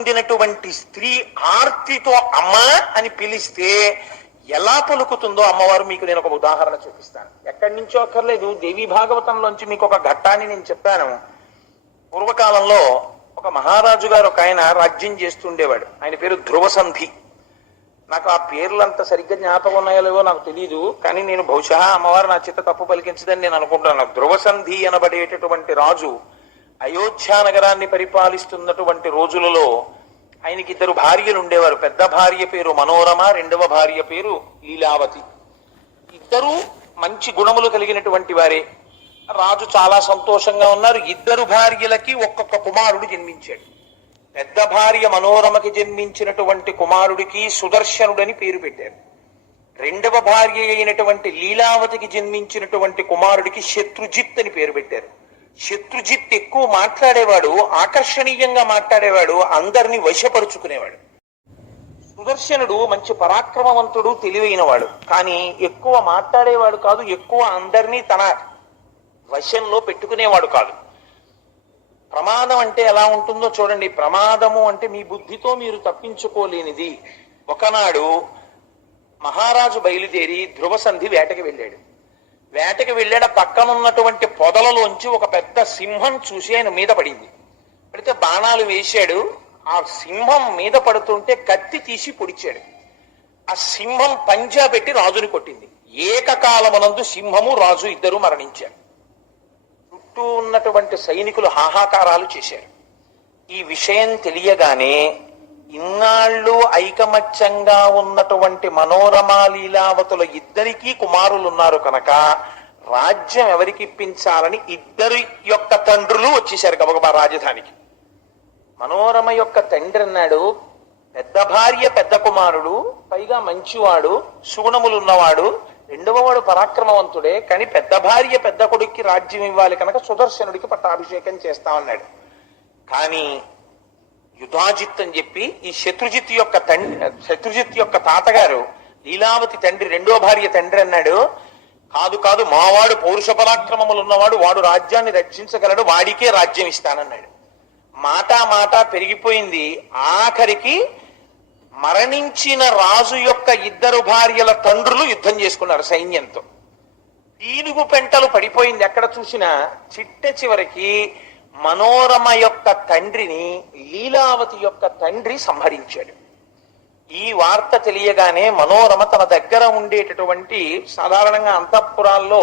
పొందినటువంటి స్త్రీ ఆర్తితో అమ్మ అని పిలిస్తే ఎలా పలుకుతుందో అమ్మవారు మీకు నేను ఒక ఉదాహరణ చూపిస్తాను. ఎక్కడి నుంచో అక్కర్లేదు, దేవీ భాగవతంలోంచి మీకు ఒక ఘట్టాన్ని నేను చెప్పాను. పూర్వకాలంలో ఒక మహారాజు గారు ఒక ఆయన రాజ్యం చేస్తుండేవాడు. ఆయన పేరు ధ్రువసంధి. నాకు ఆ పేర్లంతా సరిగ్గా జ్ఞాపకం ఉన్నాయో లేవో నాకు తెలియదు, కానీ నేను బహుశా అమ్మవారు నా చేత తప్పు పలికించదని నేను అనుకుంటున్నాను. ధ్రువసంధి అనబడేటటువంటి రాజు అయోధ్య నగరాన్ని పరిపాలిస్తున్నటువంటి రోజులలో ఆయనకి ఇద్దరు భార్యలు ఉండేవారు. పెద్ద భార్య పేరు మనోరమ, రెండవ భార్య పేరు లీలావతి. ఇద్దరు మంచి గుణములు కలిగినటువంటి వారే. రాజు చాలా సంతోషంగా ఉన్నారు. ఇద్దరు భార్యలకి ఒక్కొక్క కుమారుడు జన్మించాడు. పెద్ద భార్య మనోరమకి జన్మించినటువంటి కుమారుడికి సుదర్శనుడని పేరు పెట్టారు. రెండవ భార్య అయినటువంటి లీలావతికి జన్మించినటువంటి కుమారుడికి శత్రుజిత్ అని పేరు పెట్టారు. శత్రుజిత్ ఎక్కువ మాట్లాడేవాడు, ఆకర్షణీయంగా మాట్లాడేవాడు, అందరినీ వశపరుచుకునేవాడు. సుదర్శనుడు మంచి పరాక్రమవంతుడు, తెలివైనవాడు, కానీ ఎక్కువ మాట్లాడేవాడు కాదు, ఎక్కువ అందరినీ తన వశంలో పెట్టుకునేవాడు కాదు. ప్రమాదం అంటే ఎలా ఉంటుందో చూడండి. ప్రమాదము అంటే మీ బుద్ధితో మీరు తప్పించుకోలేనిది. ఒకనాడు మహారాజు బయలుదేరి ధ్రువసంధి వేటకి వెళ్ళాడు. వేటకి వెళ్ళాడు. పక్కనున్నటువంటి పొదలలోంచి ఒక పెద్ద సింహం చూసి ఆయన మీద పడింది. పడితే బాణాలు వేశాడు. ఆ సింహం మీద పడుతుంటే కత్తి తీసి పొడిచాడు. ఆ సింహం పంజా పెట్టి రాజుని కొట్టింది. ఏకకాలమునందు సింహము రాజు ఇద్దరు మరణించారు. చుట్టూ ఉన్నటువంటి సైనికులు హాహాకారాలు చేశారు. ఈ విషయం తెలియగానే ఇన్నాళ్ళు ఐకమత్యంగా ఉన్నటువంటి మనోరమ లీలావతుల ఇద్దరికీ కుమారులు ఉన్నారు కనుక రాజ్యం ఎవరికి ఇప్పించాలని ఇద్దరి యొక్క తండ్రులు వచ్చేశారు గబగబా రాజధానికి. మనోరమ యొక్క తండ్రి అన్నాడు, పెద్ద భార్య పెద్ద కుమారుడు, పైగా మంచివాడు, సుగుణములున్నవాడు, రెండవ వాడు పరాక్రమవంతుడే, కానీ పెద్ద భార్య పెద్ద కొడుక్కి రాజ్యం ఇవ్వాలి కనుక సుదర్శనుడికి పట్టాభిషేకం చేస్తామన్నాడు. కానీ యుధాజిత్ అని చెప్పి ఈ శత్రుజిత్ యొక్క తాతగారు లీలావతి తండ్రి, రెండో భార్య తండ్రి అన్నాడు, కాదు కాదు, మావాడు పౌరుష పరాక్రమములు ఉన్నవాడు, వాడు రాజ్యాన్ని రక్షించగలడు, వాడికే రాజ్యం ఇస్తానన్నాడు. మాట పెరిగిపోయింది. ఆఖరికి మరణించిన రాజు యొక్క ఇద్దరు భార్యల తండ్రులు యుద్ధం చేసుకున్నారు సైన్యంతో. పీనుగు పెంటలు పడిపోయింది ఎక్కడ చూసినా. చివరికి మనోరమ యొక్క తండ్రిని లీలావతి యొక్క తండ్రి సంహరించాడు. ఈ వార్త తెలియగానే మనోరమ తన దగ్గర ఉండేటటువంటి, సాధారణంగా అంతఃపురాల్లో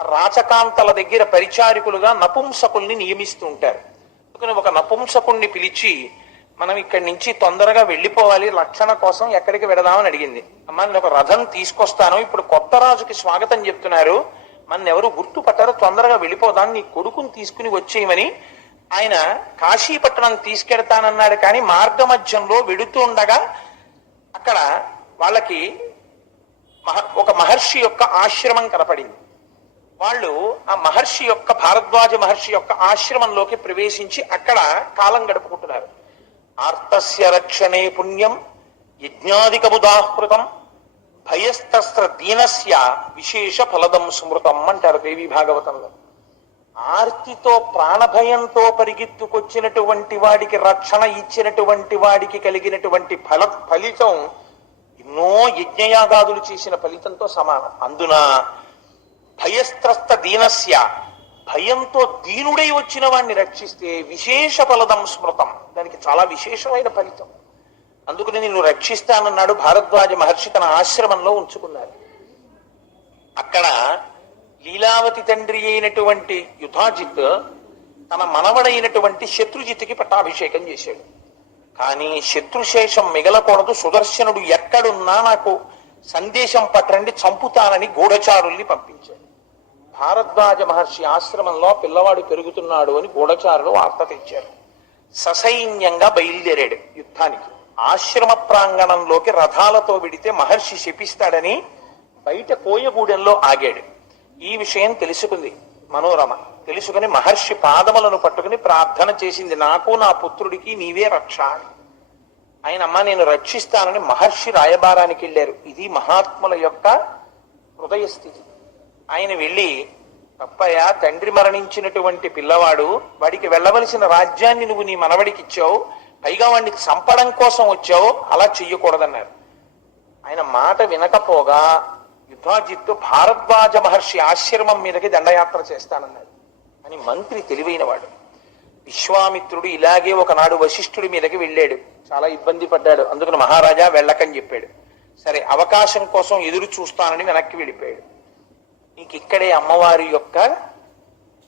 రాచకాంతల దగ్గర పరిచారికులుగా నపుంసకుల్ని నియమిస్తూ ఉంటారు. ఒక నపుంసకుణ్ణి పిలిచి, మనం ఇక్కడి నుంచి తొందరగా వెళ్ళిపోవాలి, రక్షణ కోసం ఎక్కడికి వెడదామని అడిగింది. అమ్మ, నేను ఒక రథం తీసుకొస్తాను, ఇప్పుడు కొత్త రాజుకి స్వాగతం చెప్తున్నారు, మన ఎవరు గుర్తుపట్టారో, తొందరగా వెళ్ళిపోదాం, నీ కొడుకుని తీసుకుని వచ్చేయమని ఆయన కాశీపట్టణం తీసుకెడతానన్నాడు. కానీ మార్గ మధ్యంలో వెడుతూ ఉండగా అక్కడ వాళ్ళకి ఒక మహర్షి యొక్క ఆశ్రమం కనపడింది. వాళ్ళు ఆ మహర్షి యొక్క, భారద్వాజ మహర్షి యొక్క ఆశ్రమంలోకి ప్రవేశించి అక్కడ కాలం గడుపుకుంటున్నారు. ఆర్తస్య రక్షణే పుణ్యం యజ్ఞాధికముదాహృతం భయస్తస్త్ర దీనస్య విశేష ఫలదం స్మృతం అంటారు దేవీ భాగవతంలో. ఆర్తితో ప్రాణభయంతో పరిగెత్తుకొచ్చినటువంటి వాడికి రక్షణ ఇచ్చినటువంటి వాడికి కలిగినటువంటి ఫలితం ఎన్నో యజ్ఞయాగాదులు చేసిన ఫలితంతో సమానం. అందున భయస్త్రస్త దీనస్య, భయంతో దీనుడై వచ్చిన వాడిని రక్షిస్తే విశేష ఫలదం స్మృతం, దానికి చాలా విశేషమైన ఫలితం. అందుకని నిన్ను రక్షిస్తానన్నాడు భారద్వాజ మహర్షి. తన ఆశ్రమంలో ఉంచుకున్నారు. అక్కడ లీలావతి తండ్రి అయినటువంటి యుధాజిత్ తన మనవడైనటువంటి శత్రుజిత్కి పట్టాభిషేకం చేశాడు. కానీ శత్రుశేషం మిగలకూడదు, సుదర్శనుడు ఎక్కడున్నా నాకు సందేశం పట్టండి, చంపుతానని గూఢచారుల్ని పంపించాడు. భారద్వాజ మహర్షి ఆశ్రమంలో పిల్లవాడు పెరుగుతున్నాడు అని గూఢచారులు వార్త తెచ్చారు. ససైన్యంగా బయలుదేరాడు యుద్ధానికి. ఆశ్రమ ప్రాంగణంలోకి రథాలతో విడితే మహర్షి శపిస్తాడని బయట కోయగూడెంలో ఆగాడు. ఈ విషయం తెలుసుకుంది మనోరమ. తెలుసుకుని మహర్షి పాదములను పట్టుకుని ప్రార్థన చేసింది, నాకు నా పుత్రుడికి నీవే రక్ష అని. ఆయన, అమ్మ నేను రక్షిస్తానని మహర్షి రాయబారానికి వెళ్ళారు. ఇది మహాత్ముల యొక్క హృదయ స్థితి. ఆయన వెళ్ళి, తప్పయ్య, తండ్రి మరణించినటువంటి పిల్లవాడు, వాడికి వెళ్ళవలసిన రాజ్యాన్ని నువ్వు నీ మనవడికి ఇచ్చావు, పైగా వాడిని చంపడం కోసం వచ్చావు, అలా చెయ్యకూడదన్నారు. ఆయన మాట వినకపోగా యుధాజిత్తు భారద్వాజ మహర్షి ఆశ్రమం మీదకి దండయాత్ర చేస్తానన్నాడు. అని మంత్రి తెలివైనవాడు. విశ్వామిత్రుడు ఇలాగే ఒకనాడు వశిష్ఠుడి మీదకి వెళ్ళాడు. చాలా ఇబ్బంది పడ్డాడు. అందుకని మహారాజా వెళ్ళకని చెప్పాడు. సరే అవకాశం కోసం ఎదురు చూస్తానని వెనక్కి వెళ్ళిపోయాడు. ఇంక ఇక్కడే అమ్మవారి యొక్క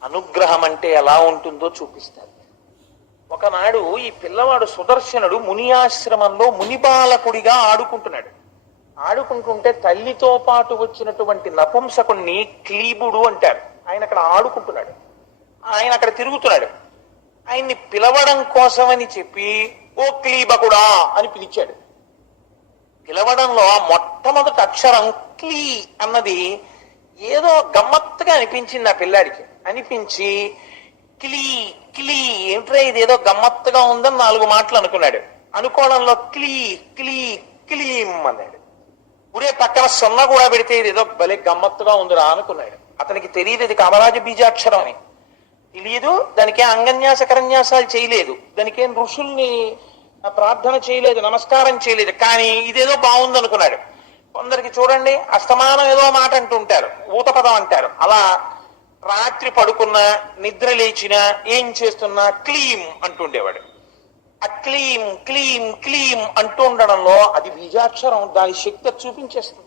అనుగ్రహం అంటే ఎలా ఉంటుందో చూపిస్తారు. ఒకనాడు ఈ పిల్లవాడు సుదర్శనుడు ముని ఆశ్రమంలో మునిబాలకుడిగా ఆడుకుంటున్నాడు. ఆడుకుంటుంటే తల్లితో పాటు వచ్చినటువంటి నపుంసకుణ్ణి క్లీబుడు అంటారు. ఆయన అక్కడ ఆడుకుంటున్నాడు. ఆయన అక్కడ తిరుగుతున్నాడు. ఆయన్ని పిలవడం కోసమని చెప్పి ఓ క్లీబకుడా అని పిలిచాడు. పిలవడంలో మొట్టమొదటి అక్షరం క్లీ అన్నది ఏదో గమ్మత్తుగా అనిపించింది ఆ పిల్లాడికి. అనిపించి క్లీ క్లీ ఏమిట్రా ఇది ఏదో గమ్మత్తుగా ఉందని 4 మాటలు అనుకున్నాడు. అనుకోవడంలో క్లీ క్లీ క్లీం అన్నాడు. ఇప్పుడే పక్కన సున్న కూడా పెడితే ఇది ఏదో భలే గమ్మత్తుగా ఉందిరా అనుకున్నాడు. అతనికి తెలియదు ఇది కామరాజ బీజాక్షరం అని తెలియదు. దానికే అంగన్యాస కరన్యాసాలు చేయలేదు, దానికేం ఋషుల్ని ప్రార్థన చేయలేదు, నమస్కారం చేయలేదు. కానీ ఇదేదో బాగుంది అనుకున్నాడు. కొందరికి చూడండి అస్తమానం ఏదో మాట అంటుంటారు, ఊతపదం అంటారు. అలా రాత్రి పడుకున్నా నిద్ర లేచినా ఏం చేస్తున్నా క్లీం అంటుండేవాడు. ఆ క్లీం క్లీం క్లీం అంటూ ఉండడంలో అది బీజాక్షరం, దాని శక్తి చూపించేస్తుంది.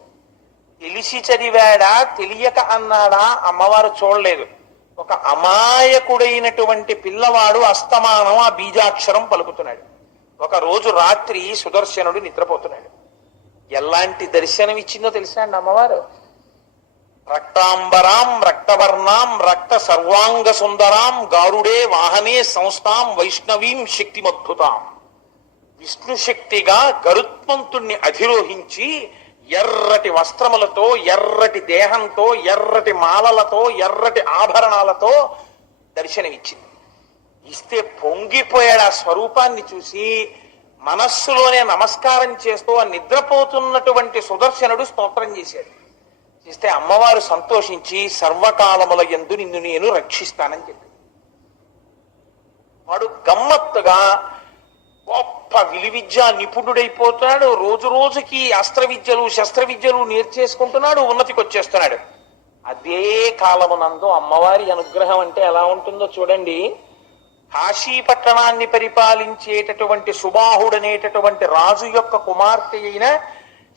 తెలిసి చదివాడా తెలియక అన్నాడా అమ్మవారు చూడలేదు. ఒక అమాయకుడైనటువంటి పిల్లవాడు అస్తమానం ఆ బీజాక్షరం పలుకుతున్నాడు. ఒక రోజు రాత్రి సుదర్శనుడు నిద్రపోతున్నాడు. ఎలాంటి దర్శనం ఇచ్చిందో తెలుసా అండి అమ్మవారు? రక్తాంబరాం రక్తవర్ణాం రక్త సర్వాంగ సుందరాం గారుడే వాహనే సంస్థాం వైష్ణవీం శక్తిమద్భుతాం. విష్ణు శక్తిగా గరుత్మంతుణ్ణి అధిరోహించి ఎర్రటి వస్త్రములతో ఎర్రటి దేహంతో ఎర్రటి మాలలతో ఎర్రటి ఆభరణాలతో దర్శనమిచ్చింది. ఇస్తే పొంగిపోయాడు. ఆ స్వరూపాన్ని చూసి మనస్సులోనే నమస్కారం చేస్తూ ఆ నిద్రపోతున్నటువంటి సుదర్శనుడు స్తోత్రం చేశాడు. చేస్తే అమ్మవారు సంతోషించి సర్వకాలముల యందు నిన్ను నేను రక్షిస్తానని చెప్పి వాడు గమ్మత్తుగా గొప్ప విలువిద్య నిపుణుడైపోతున్నాడు. రోజు రోజుకి అస్త్ర విద్యలు శస్త్ర విద్యలు నేర్చేసుకుంటున్నాడు, ఉన్నతికి వచ్చేస్తున్నాడు. అదే కాలమునందు అమ్మవారి అనుగ్రహం అంటే ఎలా ఉంటుందో చూడండి. కాశీ పట్టణాన్ని పరిపాలించేటటువంటి సుబాహుడనేటటువంటి రాజు యొక్క కుమార్తె అయిన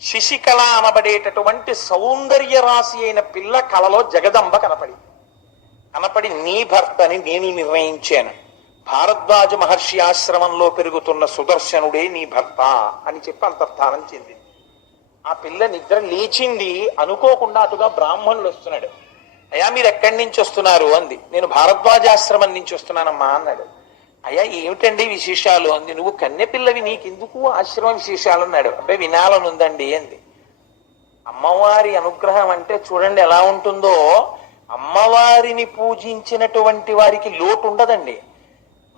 శశికళ అనబడేటటువంటి సౌందర్య రాశి అయిన పిల్ల కళలో జగదంబ కనపడి నీ భర్తని నేను నిర్ణయించాను, భారద్వాజ మహర్షి ఆశ్రమంలో పెరుగుతున్న సుదర్శనుడే నీ భర్త అని చెప్పి అంతర్ధానం చెందింది. ఆ పిల్ల నిద్ర లేచింది. అనుకోకుండా అటుగా బ్రాహ్మణుడు వస్తున్నాడు. అయ్యా మీరు ఎక్కడి నుంచి వస్తున్నారు అంది. నేను భారద్వాజాశ్రమం నుంచి వస్తున్నానమ్మా అన్నాడు. అయ్యా ఏమిటండి విశేషాలు అంది. నువ్వు కన్నెపిల్లవి నీకెందుకు ఆశ్రమ విశేషాలు అన్నాడు. అబ్బాయి వినాలనుందండి అంది. అమ్మవారి అనుగ్రహం అంటే చూడండి ఎలా ఉంటుందో. అమ్మవారిని పూజించినటువంటి వారికి లోటు ఉండదండి.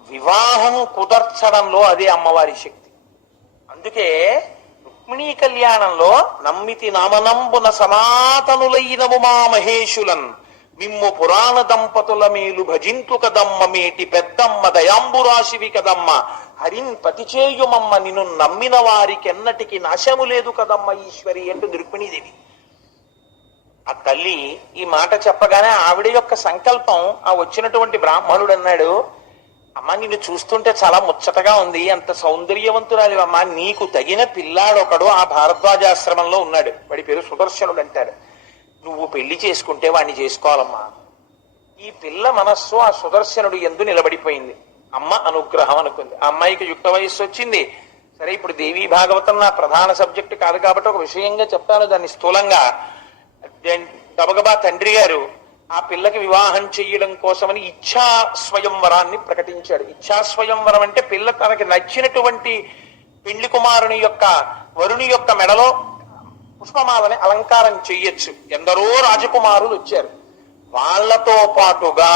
వివాహం కుదర్చడంలో అదే అమ్మవారి శక్తి. అందుకే రుక్మిణీ కళ్యాణంలో నమ్మితి నామనంబున సనాతనులైనము మా మహేషులన్ మిమ్ము పురాణ దంపతుల మేలు భజింతు కదమ్మ మేటి పెద్దమ్మ దయాంబురాశివి కదమ్మ హరిన్ పతిచేయుమమ్మ నిన్ను నమ్మిన వారికి ఎన్నటికి నాశము లేదు కదమ్మ ఈశ్వరి అంటూ రుక్మిణీదేవి. ఆ తల్లి ఈ మాట చెప్పగానే ఆవిడ యొక్క సంకల్పం ఆ వచ్చినటువంటి బ్రాహ్మణుడు అన్నాడు, అమ్మ నిన్ను చూస్తుంటే చాలా ముచ్చటగా ఉంది, అంత సౌందర్యవంతురాలి అమ్మా, నీకు తగిన పిల్లాడొకడు ఆ భారద్వాజాశ్రమంలో ఉన్నాడు, వాడి పేరు సుదర్శనుడు అంటాడు, నువ్వు పెళ్లి చేసుకుంటే వాడిని చేసుకోవాలమ్మా. ఈ పిల్ల మనస్సు ఆ సుదర్శనుడు యందు నిలబడిపోయింది. అమ్మ అనుగ్రహం అనుకుంది. ఆ అమ్మాయికి యుక్త వయస్సు వచ్చింది. సరే ఇప్పుడు దేవీ భాగవతం నా ప్రధాన సబ్జెక్టు కాదు కాబట్టి ఒక విషయంగా చెప్తాను దాన్ని స్థూలంగా. గబగబా తండ్రి గారు ఆ పిల్లకి వివాహం చెయ్యడం కోసమని ఇచ్ఛా స్వయంవరాన్ని ప్రకటించాడు. ఇచ్ఛా స్వయంవరం అంటే పిల్ల తనకి నచ్చినటువంటి పెళ్లి కుమారుని యొక్క వరుని యొక్క మెడలో పుష్పమాలని అలంకారం చెయ్యొచ్చు. ఎందరో రాజకుమారులు వచ్చారు. వాళ్లతో పాటుగా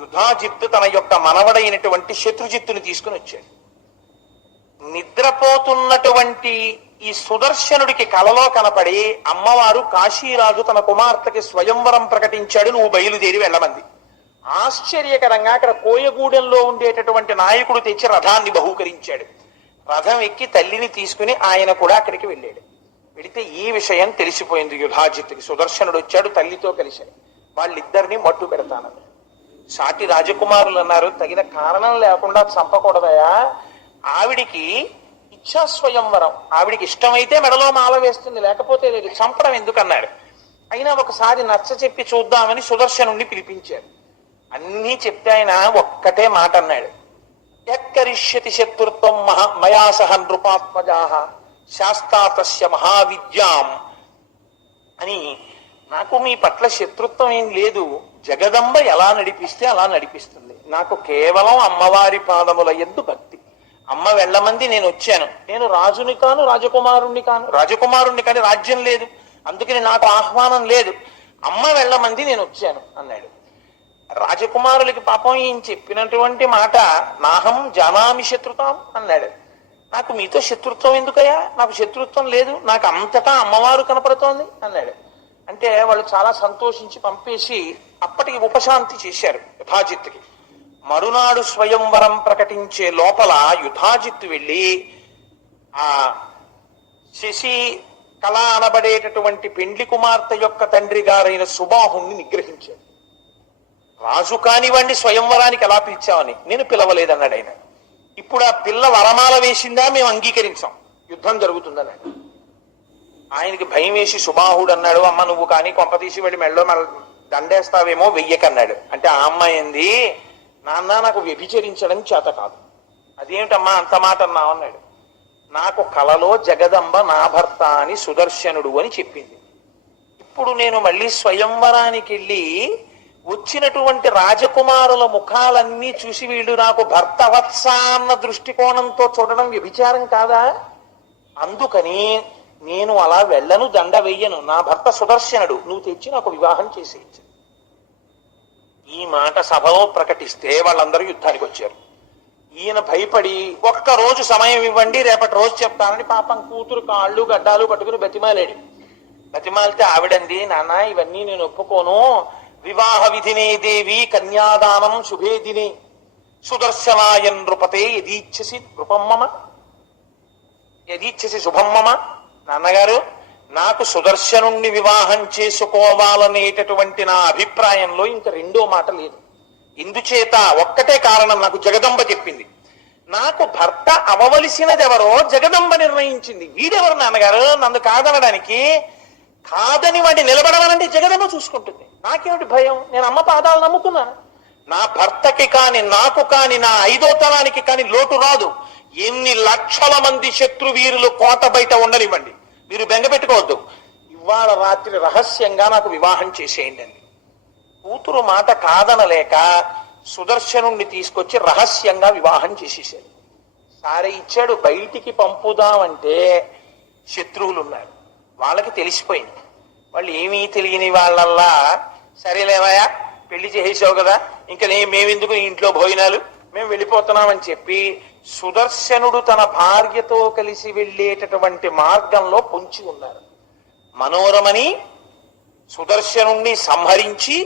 యుధాజిత్తు తన యొక్క మనవడైనటువంటి శత్రుజిత్తుని తీసుకుని వచ్చాడు. నిద్రపోతున్నటువంటి ఈ సుదర్శనుడికి కలలో కనపడి అమ్మవారు కాశీరాజు తన కుమార్తెకి స్వయంవరం ప్రకటించాడు, నువ్వు బయలుదేరి వెళ్ళమంది. ఆశ్చర్యకరంగా అక్కడ కోయగూడెంలో ఉండేటటువంటి నాయకుడు తెచ్చి రథాన్ని బహూకరించాడు. రథం ఎక్కి తల్లిని తీసుకుని ఆయన కూడా అక్కడికి వెళ్ళాడు. వెళితే ఈ విషయం తెలిసిపోయింది యుధాజిత్తుకి. సుదర్శనుడు వచ్చాడు తల్లితో కలిసి, వాళ్ళిద్దరిని మట్టు పెడతానని. సాటి రాజకుమారులు అన్నారు, తగిన కారణం లేకుండా చంపకూడదయా, ఆవిడికి ఇచ్చా స్వయంవరం, ఆవిడికి ఇష్టమైతే మెడలో మాల వేస్తుంది, లేకపోతే లేదు, చంపడం ఎందుకన్నారు. అయినా ఒకసారి నచ్చ చెప్పి చూద్దామని సుదర్శనుణ్ణి పిలిపించారు. అన్నీ చెప్తే ఆయన ఒక్కటే మాట అన్నాడు, యక్కరిష్యతి శత్రుత్వం మయా సహ నృపాత్మజాః శాస్తాతస్య మహావిద్యాం అని. నాకు మీ పట్ల శత్రుత్వం ఏం లేదు, జగదంబ ఎలా నడిపిస్తే అలా నడిపిస్తుంది. నాకు కేవలం అమ్మవారి పాదముల యందు భక్తి. అమ్మ వెళ్ళమంది నేను వచ్చాను. నేను రాజుని కాను, రాజకుమారుణ్ణి కాను, రాజకుమారుణ్ణి కానీ రాజ్యం లేదు, అందుకని నాకు ఆహ్వానం లేదు. అమ్మ వెళ్ళమంది నేను వచ్చాను అన్నాడు. రాజకుమారులకి పాపం ఈయన చెప్పినటువంటి మాట, నాహం జానామి శత్రుతాం అన్నాడు. నాకు మీతో శత్రుత్వం ఎందుకయ్యా, నాకు శత్రుత్వం లేదు, నాకు అంతటా అమ్మవారు కనపడుతోంది అన్నాడు. అంటే వాళ్ళు చాలా సంతోషించి పంపేసి అప్పటికి ఉపశాంతి చేశారు యుధాజిత్తుకి. మరునాడు స్వయంవరం ప్రకటించే లోపల యుధాజిత్తు వెళ్ళి ఆ శశి కళ అనబడేటటువంటి పెండ్లి కుమార్తె యొక్క తండ్రి గారైన సుబాహుణ్ణి నిగ్రహించాడు. రాజు కానివ్వండి స్వయంవరానికి ఎలా పిలిచామని. నేను పిలవలేదన్నాడు ఆయన. ఇప్పుడు ఆ పిల్ల వరమాల వేసిందా, మేము అంగీకరించాం, యుద్ధం జరుగుతుందన్నాడు. ఆయనకి భయం వేసి సుబాహుడు అన్నాడు, అమ్మ నువ్వు కానీ కొంపతీసి వెళ్ళి మెళ్ళో దండేస్తావేమో వెయ్యకన్నాడు. అంటే ఆ అమ్మాయి ఏంది, నాన్న నాకు వ్యభిచరించడం చేత కాదు. అదేమిటమ్మా అంత మాట అన్నావు అన్నాడు. నాకు కలలో జగదంబ నా భర్త అని సుదర్శనుడు అని చెప్పింది. ఇప్పుడు నేను మళ్ళీ స్వయంవరానికి వెళ్ళి వచ్చినటువంటి రాజకుమారుల ముఖాలన్నీ చూసి వీళ్ళు నాకు భర్త వత్స అన్న దృష్టికోణంతో చూడడం వ్యభిచారం కాదా? అందుకని నేను అలా వెళ్ళను, దండ వెయ్యను, నా భర్త సుదర్శనుడు, నువ్వు తెచ్చి నాకు వివాహం చేసేయచ్చు. ఈ మాట సభలో ప్రకటిస్తే వాళ్ళందరూ యుద్ధానికి వచ్చారు. ఈయన భయపడి ఒక్కరోజు సమయం ఇవ్వండి, రేపటి రోజు చెప్తానని పాపం కూతురు కాళ్ళు గడ్డాలు పట్టుకుని బతిమాలాడు. బతిమాలితే ఆవిడంది, నాన్న ఇవన్నీ నేను ఒప్పుకోను, వివాహ విధినే దేవి కన్యాదానం శుభే దినే సుదర్శనాయ నృపతే యదీచ్ఛసి నృపం మమ యదీచ్ఛసి శుభం మమ. నాన్నగారు, నాకు సుదర్శనుణ్ణి వివాహం చేసుకోవాలనేటటువంటి నా అభిప్రాయంలో ఇంకా రెండో మాట లేదు. ఇందుచేత ఒక్కటే కారణం, నాకు జగదంబ చెప్పింది. నాకు భర్త అవవలసినది ఎవరో జగదంబ నిర్ణయించింది. వీడెవరు నాన్నగారు నన్ను కాదనడానికి? కాదని వాడి నిలబడమనంటే జగదంబ చూసుకుంటుంది. నాకేమిటి భయం, నేను అమ్మ పాదాలు నమ్ముకున్నాను. నా భర్తకి కాని నాకు కాని నా ఐదో తనానికి కాని లోటు రాదు. ఎన్ని లక్షల మంది శత్రువీరులు కోట బయట ఉండనివ్వండి, మీరు బెంగపెట్టుకోవద్దు. ఇవాళ రాత్రి రహస్యంగా నాకు వివాహం చేసేయండి అండి. కూతురు మాట కాదనలేక సుదర్శనుణ్ణి తీసుకొచ్చి రహస్యంగా వివాహం చేసేసాడు. సారే ఇచ్చాడు. బయటికి పంపుదామంటే శత్రువులు ఉన్నారు, వాళ్ళకి తెలిసిపోయింది. వాళ్ళు ఏమీ తెలియని వాళ్ళల్లా, సరేలేవయా పెళ్లి చేసేసావు కదా, ఇంకా మేమెందుకు ఇంట్లో భోజనాలు, మేము వెళ్ళిపోతున్నామని చెప్పి సుదర్శనుడు తన భార్యతో కలిసి వెళ్ళేటటువంటి మార్గంలో పొంచి ఉన్నారు. మనోరమని సుదర్శనుణ్ణి సంహరించి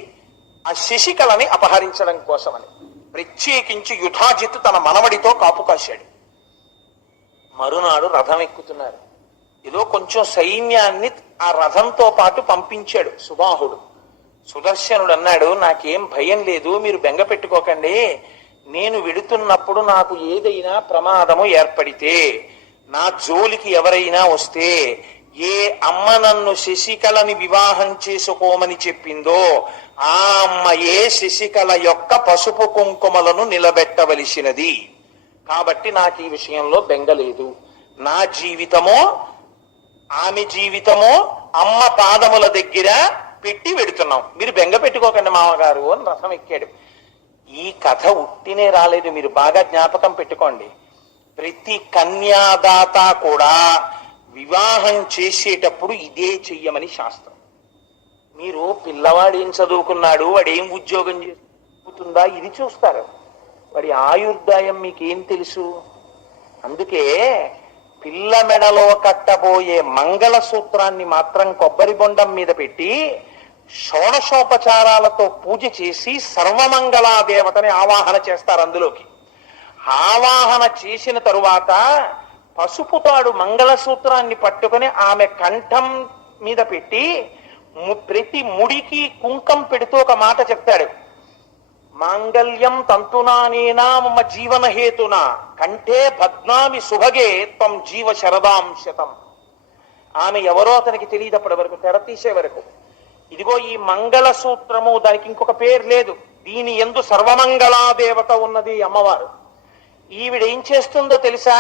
ఆ శశికళని అపహరించడం కోసమని ప్రత్యేకించి యుధాజిత్తు తన మనవడితో కాపు కాశాడు. మరునాడు రథం ఎక్కుతున్నారు. ఏదో కొంచెం సైన్యాన్ని ఆ రథంతో పాటు పంపించాడు సుబాహుడు. సుదర్శనుడు అన్నాడు, నాకేం భయం లేదు, మీరు బెంగ పెట్టుకోకండి. నేను వెడుతున్నప్పుడు నాకు ఏదైనా ప్రమాదము ఏర్పడితే, నా జోలికి ఎవరైనా వస్తే, ఏ అమ్మ నన్ను శశికళని వివాహం చేసుకోమని చెప్పిందో ఆ అమ్మయే శశికళ యొక్క పసుపు కుంకుమలను నిలబెట్టవలసినది. కాబట్టి నాకు ఈ విషయంలో బెంగలేదు. నా జీవితమో ఆమె జీవితమో అమ్మ పాదముల దగ్గర పెట్టి వెడుతున్నాం, మీరు బెంగ పెట్టుకోకండి మామగారు అని రథం ఎక్కాడు. ఈ కథ ఉట్టినే రాలేదు, మీరు బాగా జ్ఞాపకం పెట్టుకోండి. ప్రతి కన్యాదాత కూడా వివాహం చేసేటప్పుడు ఇదే చెయ్యమని శాస్త్రం. మీరు పిల్లవాడు ఏం చదువుకున్నాడు, వాడు ఏం ఉద్యోగం చేసుకుంటుందా ఇది చూస్తారు, వాడి ఆయుర్దాయం మీకేం తెలుసు? అందుకే పిల్ల మెడలో కట్టబోయే మంగళ సూత్రాన్ని మాత్రం కొబ్బరి బొండం మీద పెట్టి షోడశోపచారాలతో పూజ చేసి సర్వమంగళా దేవతని ఆవాహన చేస్తారు. అందులోకి ఆవాహన చేసిన తరువాత పసుపు తాడు మంగళసూత్రాన్ని పట్టుకుని ఆమె కంఠం మీద పెట్టి ప్రతి ముడికి కుంకం పెడుతూ ఒక మాట చెప్తాడు. మాంగళ్యం తంతునానేనా మమ జీవన హేతున కంఠే భద్నామి సుభగే త్వం జీవ శరదాంశతం. ఆమె ఎవరో అతనికి తెలియదు అప్పటి వరకు, తెర తీసే వరకు. ఇదిగో ఈ మంగళసూత్రము, దానికి ఇంకొక పేరు లేదు, దీని యందు సర్వమంగళాదేవత ఉన్నది అమ్మవారు. ఈవిడ ఏం చేస్తుందో తెలుసా?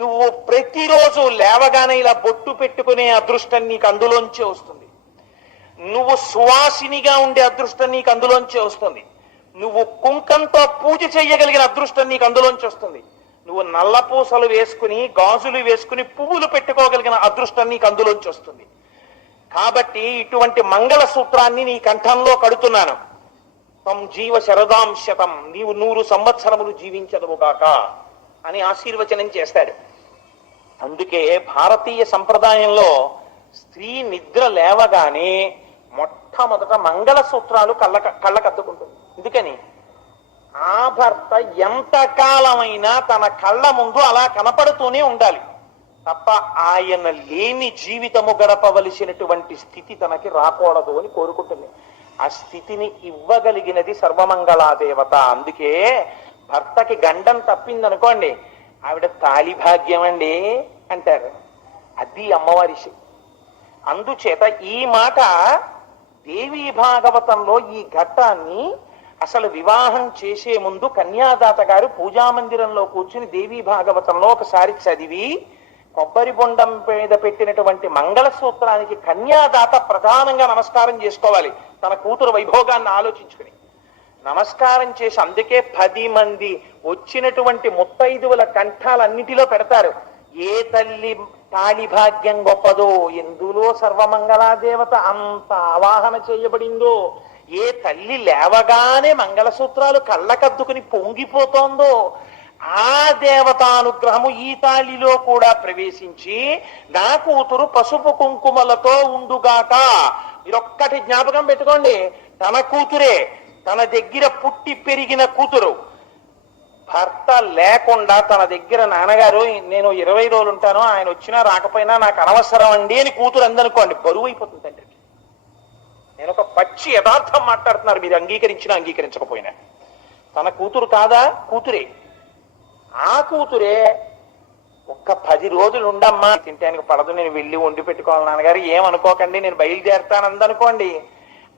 నువ్వు ప్రతిరోజు లేవగానే ఇలా బొట్టు పెట్టుకునే అదృష్టం నీకు అందులోంచే వస్తుంది. నువ్వు సువాసినిగా ఉండే అదృష్టం నీకు అందులోంచే వస్తుంది. నువ్వు కుంకంతో పూజ చెయ్యగలిగిన అదృష్టం నీకు అందులోంచి వస్తుంది. నువ్వు నల్లపూసలు వేసుకుని గాజులు వేసుకుని పువ్వులు పెట్టుకోగలిగిన అదృష్టం నీకు అందులోంచి వస్తుంది. కాబట్టి ఇటువంటి మంగళ సూత్రాన్ని నీ కంఠంలో కడుతున్నాను. తం జీవ శరదాంశతం, నీవు 100 సంవత్సరములు జీవించదువుగాక అని ఆశీర్వచనం చేస్తాడు. అందుకే భారతీయ సంప్రదాయంలో స్త్రీ నిద్ర లేవగానే మొట్టమొదట మంగళ సూత్రాలు కళ్ళకద్దుకుంటుంది. ఎందుకని? ఆ భర్త ఎంతకాలమైనా తన కళ్ళ ముందు అలా కనపడుతూనే ఉండాలి తప్ప ఆయన లేని జీవితము గడపవలసినటువంటి స్థితి తనకి రాకూడదు అని కోరుకుంటుంది. ఆ స్థితిని ఇవ్వగలిగినది సర్వమంగళాదేవత. అందుకే భర్తకి గండం తప్పిందనుకోండి, ఆవిడ తాళి భాగ్యం అండి అంటారు. అది అమ్మవారి శక్తి. అందుచేత ఈ మాట దేవీ భాగవతంలో ఈ ఘట్టాన్ని అసలు వివాహం చేసే ముందు కన్యాదాత గారు పూజామందిరంలో కూర్చుని దేవీ భాగవతంలో ఒకసారి చదివి కొబ్బరి బొండం మీద పెట్టినటువంటి మంగళసూత్రానికి కన్యాదాత ప్రధానంగా నమస్కారం చేసుకోవాలి, తన కూతురు వైభోగాన్ని ఆలోచించుకుని నమస్కారం చేసి. అందుకే 10 మంది వచ్చినటువంటి ముత్తైదువుల కంఠాలన్నిటిలో పెడతారు. ఏ తల్లి తాళి భాగ్యం గొప్పదో, ఎందులో సర్వమంగళాదేవత అంత ఆవాహన చేయబడిందో, ఏ తల్లి లేవగానే మంగళసూత్రాలు కళ్ళకద్దుకుని పొంగిపోతోందో, ఆ దేవతానుగ్రహము ఈ తాళిలో కూడా ప్రవేశించి నా కూతురు పసుపు కుంకుమలతో ఉండుగాక. మీరొక్కటి జ్ఞాపకం పెట్టుకోండి, తన కూతురే, తన దగ్గర పుట్టి పెరిగిన కూతురు, భర్త లేకుండా తన దగ్గర నాన్నగారు నేను 20 రోజులు ఉంటాను, ఆయన వచ్చినా రాకపోయినా నాకు అనవసరం అండి అని కూతురు అందనుకోండి, బరువు అయిపోతుంది తండ్రికి. నేను ఒక పచ్చి యథార్థం మాట్లాడుతున్నారు, మీరు అంగీకరించినా అంగీకరించకపోయినా. తన కూతురు కాదా? కూతురే. ఆ కూతురే ఒక్క 10 రోజులు ఉండమ్మా, తింటానికి పడదు, నేను వెళ్ళి వండి పెట్టుకోవాలి నాన్నగారు, ఏమనుకోకండి నేను బయలుదేరుతానందనుకోండి,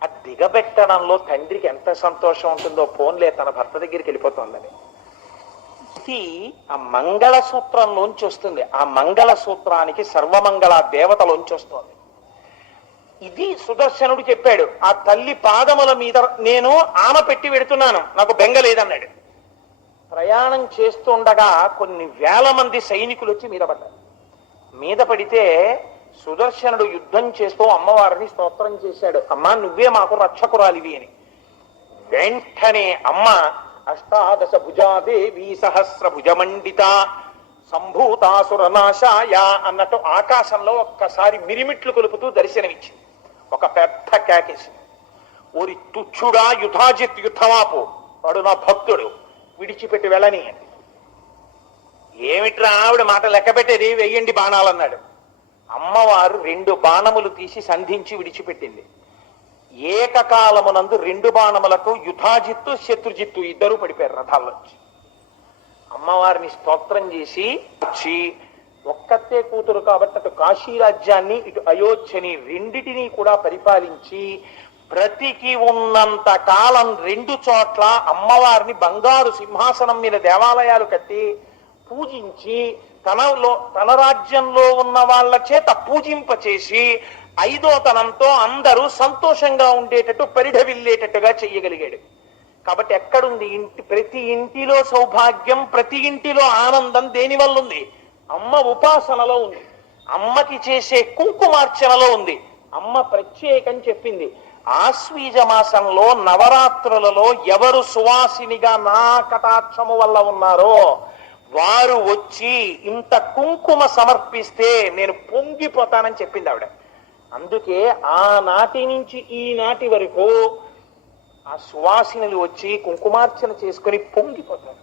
ఆ దిగబెట్టడంలో తండ్రికి ఎంత సంతోషం ఉంటుందో. ఫోన్లే తన భర్త దగ్గరికి వెళ్ళిపోతుందని. ఇది ఆ మంగళ సూత్రంలోంచి వస్తుంది. ఆ మంగళ సూత్రానికి సర్వమంగళ దేవతలోంచి వస్తుంది. ఇది సుదర్శనుడు చెప్పాడు. ఆ తల్లి పాదముల మీద నేను ఆమె పెట్టి పెడుతున్నాను, నాకు బెంగ లేదన్నాడు. ప్రయాణం చేస్తుండగా కొన్ని వేల మంది సైనికులు వచ్చి మీద పడ్డారు. మీద పడితే సుదర్శనుడు యుద్ధం చేస్తూ అమ్మవారిని స్తోత్రం చేశాడు, అమ్మా నువ్వే మాకు రక్షకురాలివి అని. వెంటనే అమ్మ అష్టాదశ భుజాదేవి సహస్ర భుజమండిత సంభూతాసురనాశాయ అన్నట్టు ఆకాశంలో ఒక్కసారి మిరిమిట్లు కొలుపుతూ దర్శనమిచ్చింది. ఒక పెద్ద కేకేసి, ఓరి తుచ్చుడా యుధాజిత్ యుద్ధమాపు, వాడు నా భక్తుడు, విడిచిపెట్టి వెళ్ళని. ఏమిట్రా ఆవిడ మాట లెక్క పెట్టేది, వెయ్యండి బాణాలన్నాడు. అమ్మవారు 2 బాణములు తీసి సంధించి విడిచిపెట్టింది. ఏకకాలమునందు 2 బాణములకు యుధాజిత్తు శత్రుజిత్తు ఇద్దరు పడిపోయారు రథాల్లోంచి. అమ్మవారిని స్తోత్రం చేసి వచ్చి ఒక్కతే కూతురు కాబట్టి అటు కాశీ రాజ్యాన్ని ఇటు అయోధ్యని రెండిటినీ కూడా పరిపాలించి బ్రతికి ఉన్నంత కాలం 2 చోట్ల అమ్మవారిని బంగారు సింహాసనం మీద దేవాలయాలు కట్టి పూజించి తన రాజ్యంలో ఉన్న వాళ్ళ చేత పూజింపచేసి 5వ తనంతో అందరూ సంతోషంగా ఉండేటట్టు పరిఢవిల్లేటట్టుగా చెయ్యగలిగాడు. కాబట్టి ఎక్కడుంది ప్రతి ఇంటిలో సౌభాగ్యం, ప్రతి ఇంటిలో ఆనందం దేనివల్ల ఉంది? అమ్మ ఉపాసనలో ఉంది, అమ్మకి చేసే కుంకుమార్చనలో ఉంది. అమ్మ ప్రత్యేకం చెప్పింది, ఆశ్వీజ మాసంలో నవరాత్రులలో ఎవరు సువాసినిగా నా కటాక్షము వల్ల ఉన్నారో వారు వచ్చి ఇంత కుంకుమ సమర్పిస్తే నేను పొంగిపోతానని చెప్పింది ఆవిడ. అందుకే ఆనాటి నుంచి ఈనాటి వరకు ఆ సువాసినులు వచ్చి కుంకుమార్చన చేసుకుని పొంగిపోతారు.